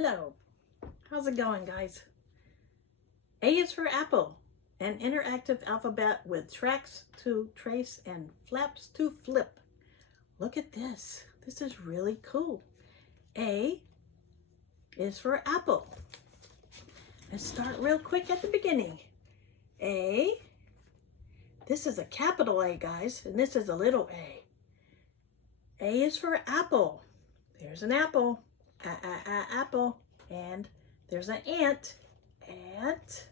Hello. How's it going, guys? A is for apple, an interactive alphabet with tracks to trace and flaps to flip. Look at this. This is really cool. A is for apple. Let's start real quick at the beginning. A. This is a capital A, guys, and this is a little a. A is for apple. There's an apple. Apple. And there's an ant. Ant.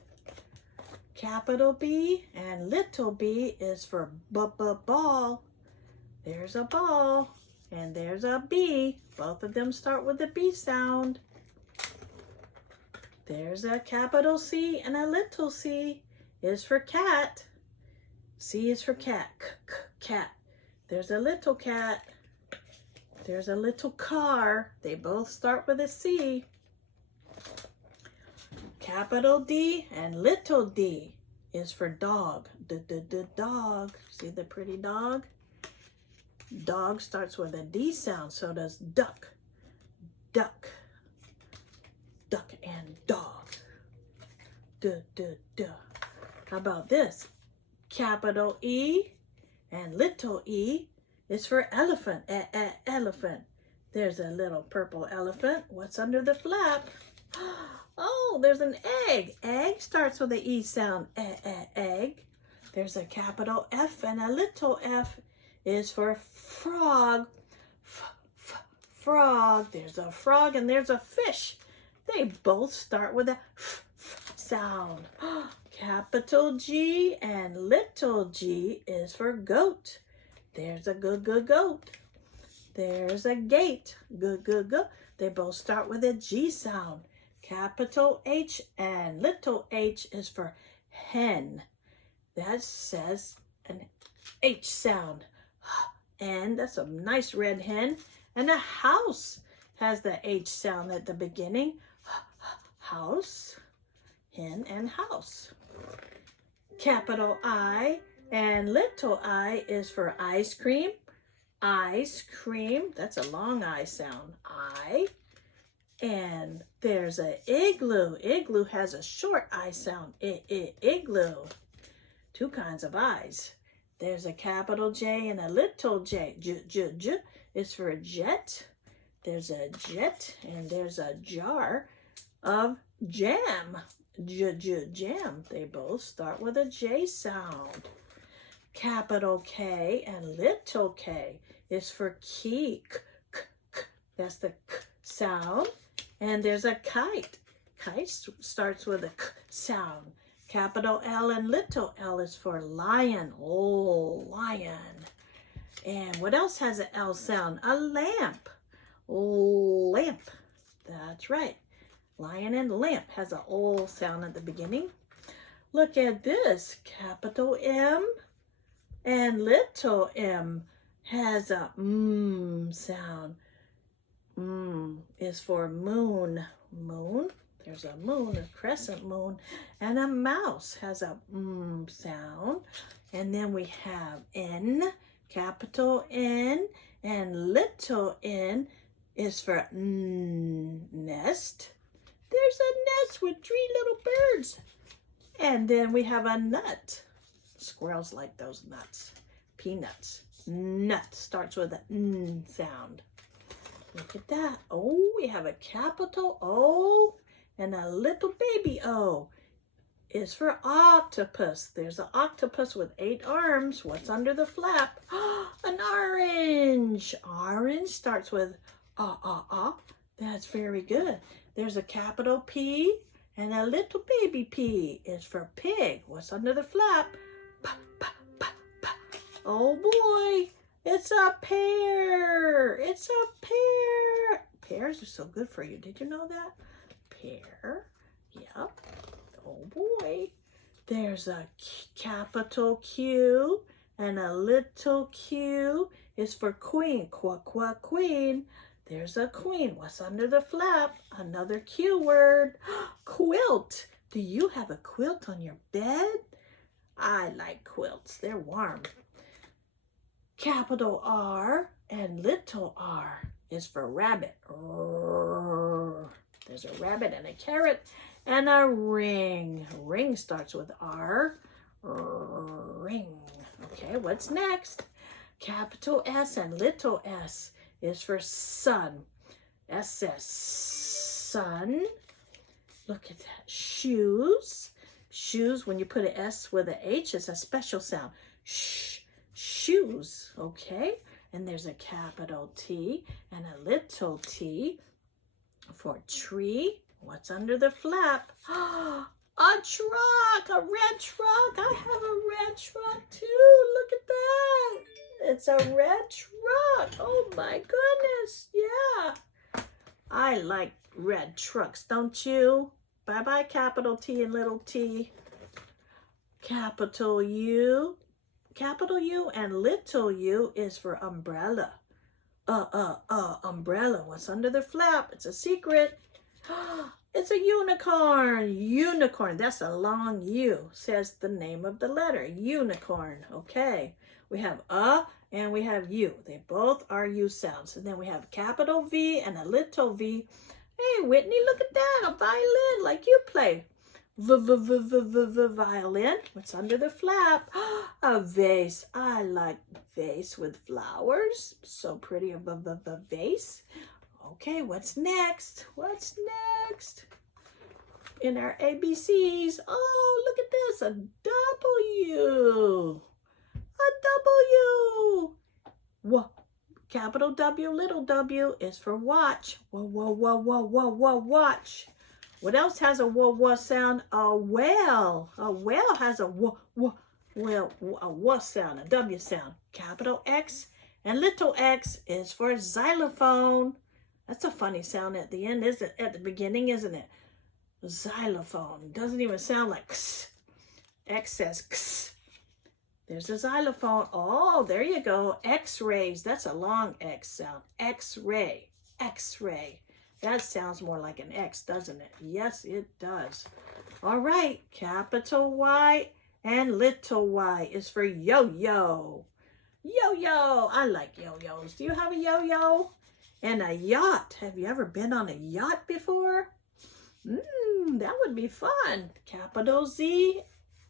Capital B and little b is for ball. There's a ball. And there's a B. Both of them start with the B sound. There's a capital C and a little c is for cat. C is for cat. Cat. There's a little cat. There's a little car. They both start with a C. Capital D and little d is for dog. Dog. See the pretty dog? Dog starts with a D sound, so does duck. Duck. Duck and dog. How about this? Capital E and little e is for elephant. Elephant. There's a little purple elephant. What's under the flap? Oh, there's an egg. Egg starts with the E sound. Egg. There's a capital F and a little f is for frog. Frog. There's a frog and there's a fish. They both start with a sound. Capital G and little g is for goat. There's a goat. There's a gate. Go. They both start with a G sound. Capital H and little h is for hen. That says an H sound. And that's a nice red hen. And a house has the H sound at the beginning. House. Hen and house. Capital I and little I is for ice cream. Ice cream. That's a long I sound. I. And there's a igloo. Igloo has a short I sound. Igloo. Two kinds of I's. There's a capital J and a little j. J is for a jet. There's a jet and there's a jar of jam. Jam. They both start with a J sound. Capital K and little k is for key. That's the k sound. And there's a kite. Kite starts with a k sound. Capital L and little l is for lion. Oh, lion. And what else has an L sound? A lamp. Lamp. That's right. Lion and lamp has an O sound at the beginning. Look at this. Capital M and little m has a sound. Is for moon. Moon. There's a moon, a crescent moon, and a mouse has a sound. And then we have N, capital N, and little n is for nest. There's a nest with 3 little birds. And then we have a nut. Squirrels like those nuts. Peanuts. Nut starts with a N sound. Look at that. Oh, we have a capital O and a little baby O. Is for octopus. There's an octopus with 8 arms. What's under the flap? An orange. Orange starts with That's very good. There's a capital P and a little baby P is for pig. What's under the flap? Oh boy, it's a pear. It's a pear. Pears are so good for you. Did you know that? Pear. Yep. Oh boy. There's a capital Q and a little q is for queen. Queen. There's a queen. What's under the flap? Another Q word. Quilt. Do you have a quilt on your bed? I like quilts. They're warm. Capital R and little r is for rabbit. There's a rabbit and a carrot and a ring. Ring starts with R. Ring. Okay, what's next? Capital S and little s is for sun. S says sun. Look at that. Shoes. Shoes, when you put an S with an H, it's a special sound. Shh. Shoes. Okay? And there's a capital T and a little t for tree. What's under the flap? A truck, a red truck. I have a red truck too. Look at that. It's a red truck. Oh my goodness. Yeah. I like red trucks, don't you? Bye-bye, capital T and little t. Capital U. Capital U and little u is for umbrella. Umbrella. What's under the flap? It's a secret. It's a unicorn. Unicorn. That's a long U. Says the name of the letter. Unicorn. Okay. We have and we have U. They both are U sounds. And then we have capital V and a little v. Hey, Whitney, look at that. A violin like you play. Violin. What's under the flap? A vase. I like vase with flowers. So pretty. A vase. Okay, what's next? What's next? In our ABCs. Oh, look at this. A W. A W. What? Capital W, little w is for watch. Watch. What else has a wah sound? A whale. A whale has a wah sound, a W sound. Capital X and little x is for xylophone. That's a funny sound at the end, isn't it? At the beginning, isn't it? Xylophone. Doesn't even sound like x. X says x. There's a xylophone. Oh, there you go. X-rays. That's a long X sound. X-ray. X-ray. That sounds more like an X, doesn't it? Yes, it does. All right. Capital Y and little y is for yo-yo. Yo-yo. I like yo-yos. Do you have a yo-yo? And a yacht. Have you ever been on a yacht before? That would be fun. Capital Z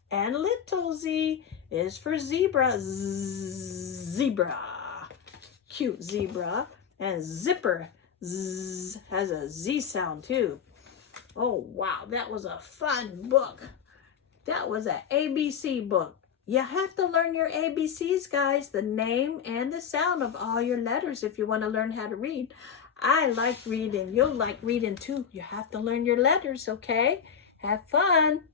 and little z is for zebra. Zebra. Cute zebra. And zipper. Z has a Z sound too. Oh, wow. That was a fun book. That was an ABC book. You have to learn your ABCs, guys. The name and the sound of all your letters if you want to learn how to read. I like reading. You'll like reading too. You have to learn your letters, okay? Have fun.